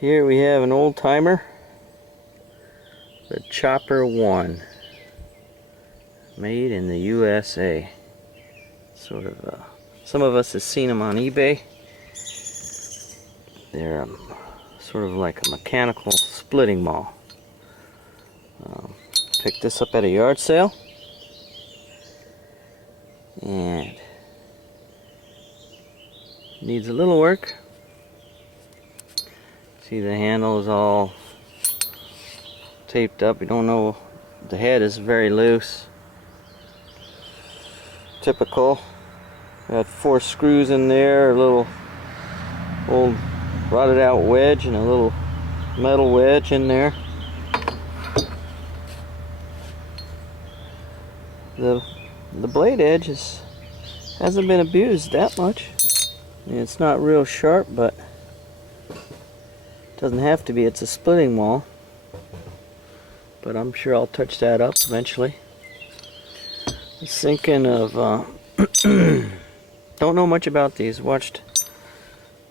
Here we have an old timer, the Chopper 1, made in the USA. Sort of, some of us have seen them on eBay. They're sort of like a mechanical splitting maul. Picked this up at a yard sale, and needs a little work. See, the handle is all taped up. You don't know, the head is very loose. Typical. Got 4 screws in there, a little old rotted out wedge and a little metal wedge in there. The blade edge hasn't been abused that much. I mean, it's not real sharp, but it doesn't have to be. It's a splitting maul, but I'm sure I'll touch that up eventually. I was thinking of don't know much about these. The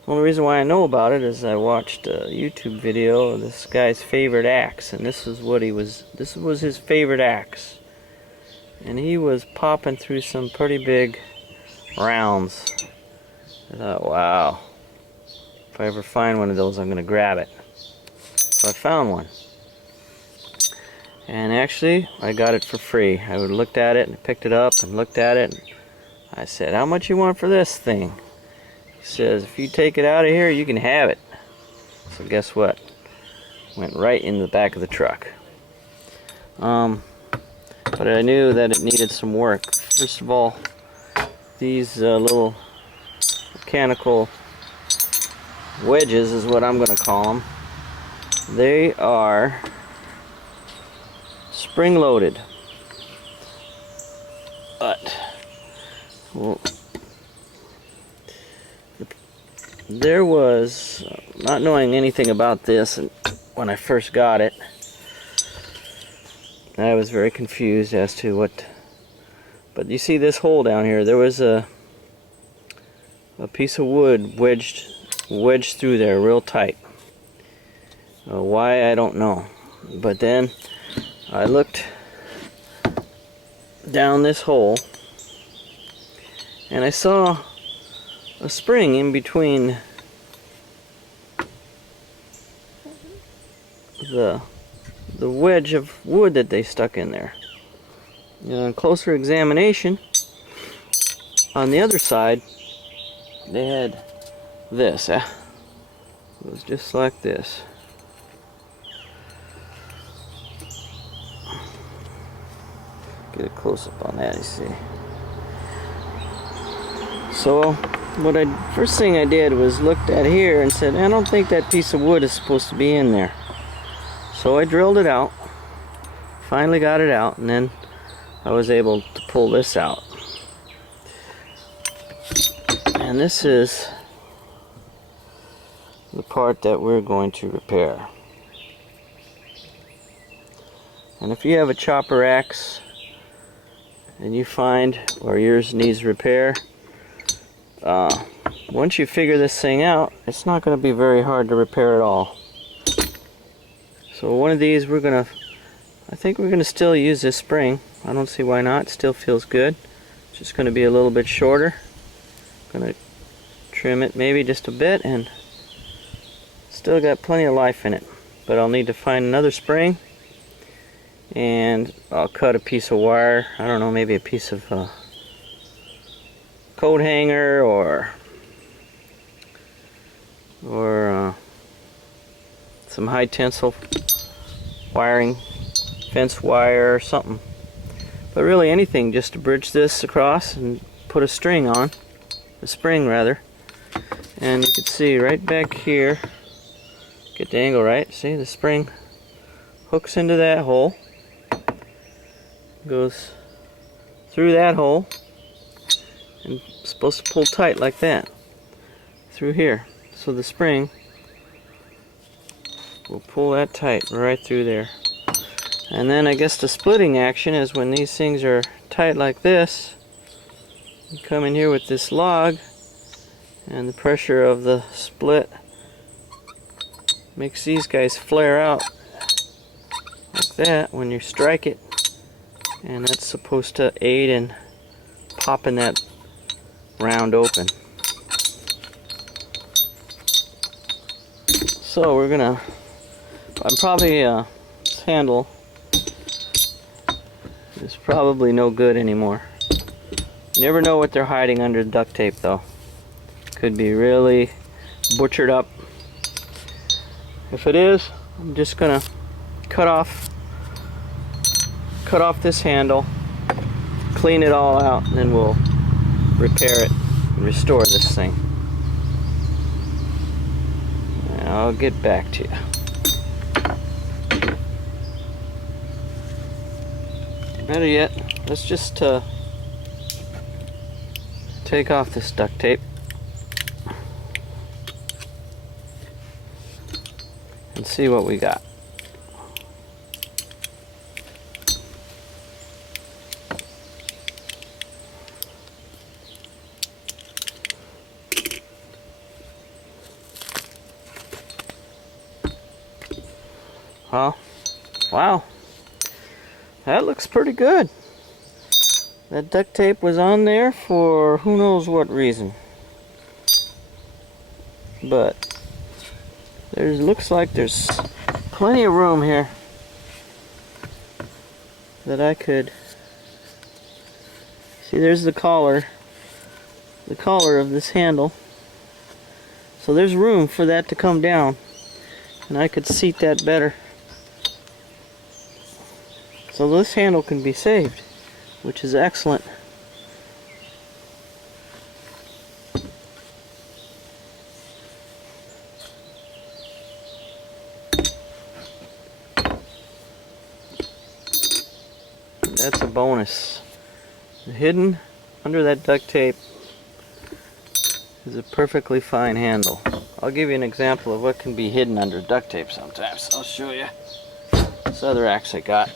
only reason why I know about it is I watched a YouTube video of this guy's favorite axe, and this was his favorite axe. And he was popping through some pretty big rounds. I thought, wow, if I ever find one of those, I'm going to grab it. So I found one. And actually, I got it for free. I looked at it and picked it up and looked at it. And I said, how much you want for this thing? He says, if you take it out of here, you can have it. So guess what? Went right in the back of the truck. But I knew that it needed some work. First of all, these little mechanical wedges is what I'm going to call them. They are spring-loaded. But well, there was, not knowing anything about this, and when I first got it, I was very confused as to what. But you see this hole down here? There was a piece of wood wedged through there real tight. Why, I don't know. But then I looked down this hole and I saw a spring in between the wedge of wood that they stuck in there. On closer examination, on the other side, they had this. It was just like this. Get a close-up on that, you see. So, first thing I did was looked at here and said, I don't think that piece of wood is supposed to be in there. So I drilled it out, finally got it out, and then I was able to pull this out. And this is the part that we're going to repair. And if you have a chopper axe and you find or yours needs repair, once you figure this thing out, it's not going to be very hard to repair at all. So one of these I think we're gonna still use this spring. I don't see why not. It still feels good. It's just gonna be a little bit shorter. Gonna trim it maybe just a bit, and still got plenty of life in it. But I'll need to find another spring, and I'll cut a piece of wire. I don't know, maybe a piece of coat hanger or some high tensile wiring, fence wire or something. But really anything just to bridge this across and put a spring rather. And you can see right back here, get the angle right, see the spring hooks into that hole, goes through that hole, and it's supposed to pull tight like that through here. So the spring will pull that tight right through there. And then I guess the splitting action is when these things are tight like this, you come in here with this log, and the pressure of the split makes these guys flare out like that when you strike it, and that's supposed to aid in popping that round open. So we're gonna, I'm probably, this handle is probably no good anymore. You never know what they're hiding under the duct tape though. Could be really butchered up. If it is, I'm just gonna cut off this handle, clean it all out, and then we'll repair it and restore this thing. And I'll get back to you. Better yet, let's just take off this duct tape and see what we got. Well, wow, that looks pretty good. That duct tape was on there for who knows what reason. But there looks like there's plenty of room here that I could see. There's the collar of this handle. So there's room for that to come down, and I could seat that better. So this handle can be saved, which is excellent. That's a bonus. Hidden under that duct tape is a perfectly fine handle. I'll give you an example of what can be hidden under duct tape sometimes. I'll show you this other axe I got.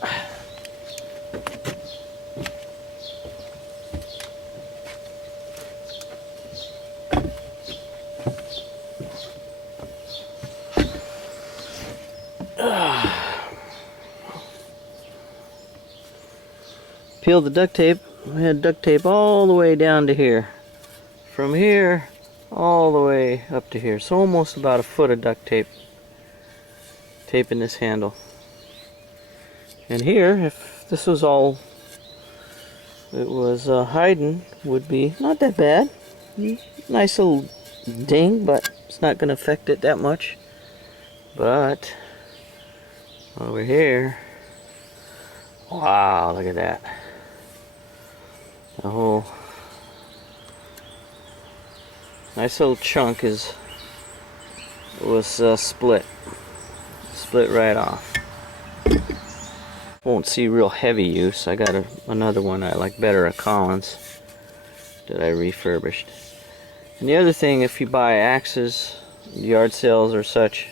Peel the duct tape. I had duct tape all the way down to here. From here all the way up to here. So almost about a foot of duct tape taping this handle. And here, if this was all it was hiding, would be not that bad. Nice little ding, but it's not going to affect it that much. But over here, wow, look at that. The whole nice little chunk was split right off. Won't see real heavy use. I got another one I like better at Collins that I refurbished. And the other thing, if you buy axes, yard sales or such,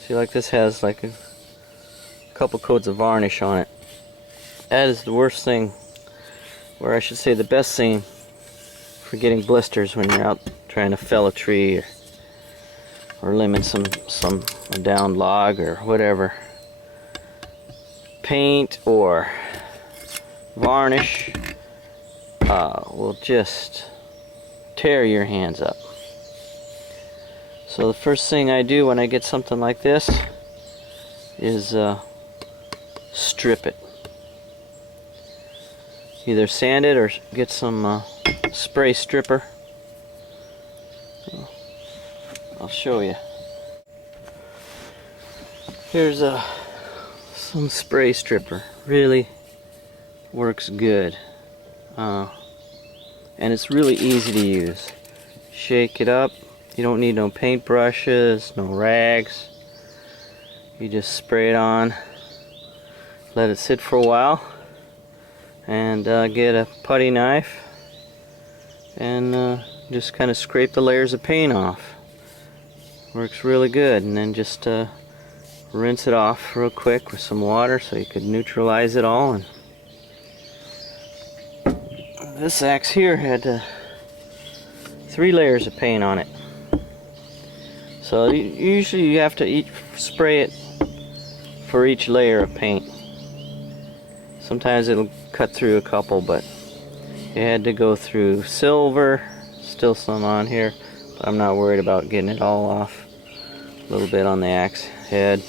see, like this has like a couple coats of varnish on it. That is the worst thing, or I should say the best thing for getting blisters when you're out trying to fell a tree or limit a downed log or whatever. Paint or varnish will just tear your hands up. So the first thing I do when I get something like this is strip it. Either sand it or get some spray stripper. I'll show you. Here's some spray stripper. Really works good. And it's really easy to use. Shake it up. You don't need no paint brushes, no rags. You just spray it on, let it sit for a while, and get a putty knife and just kind of scrape the layers of paint off. Works really good. And then just rinse it off real quick with some water so you could neutralize it all. And this axe here had 3 layers of paint on it. So usually you have to spray it for each layer of paint. Sometimes it'll cut through a couple, but you had to go through silver. Still some on here, but I'm not worried about getting it all off. A little bit on the axe head.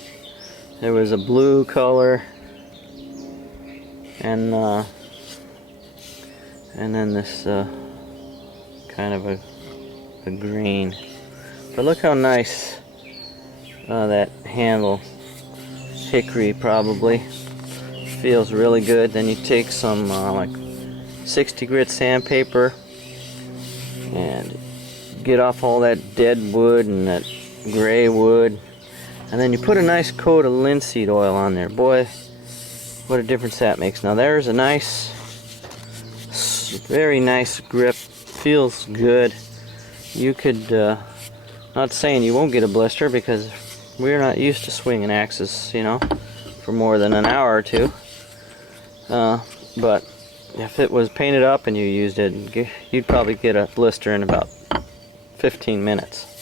There was a blue color, and then this kind of a green. But look how nice that handle, hickory probably, feels really good. Then you take some like 60 grit sandpaper and get off all that dead wood and that gray wood, and then you put a nice coat of linseed oil on there. Boy, what a difference that makes. Now there's a nice, very nice grip, feels good. You could, not saying you won't get a blister, because we're not used to swinging axes, you know, for more than an hour or two. But if it was painted up and you used it, you'd probably get a blister in about 15 minutes.